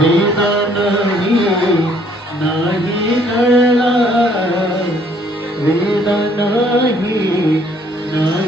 वेदा नहीं नहीं नला वेदा नहीं नहीं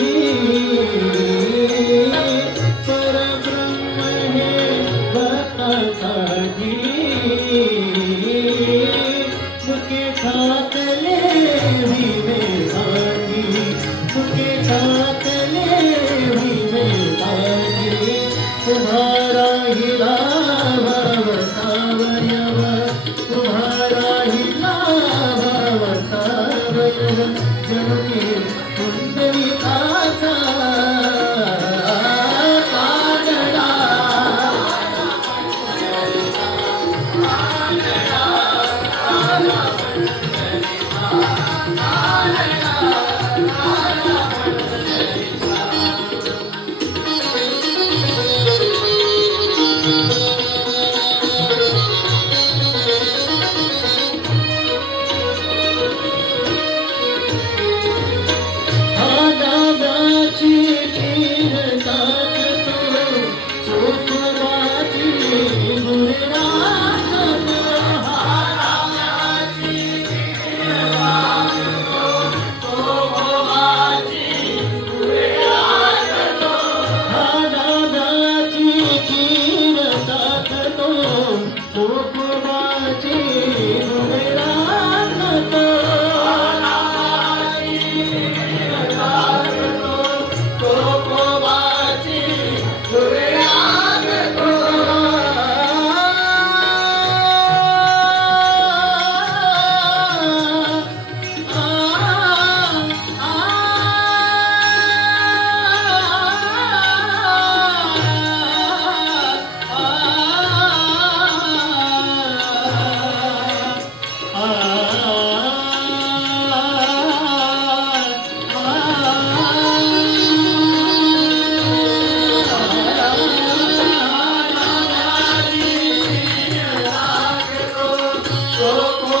Mm-hmm. Широко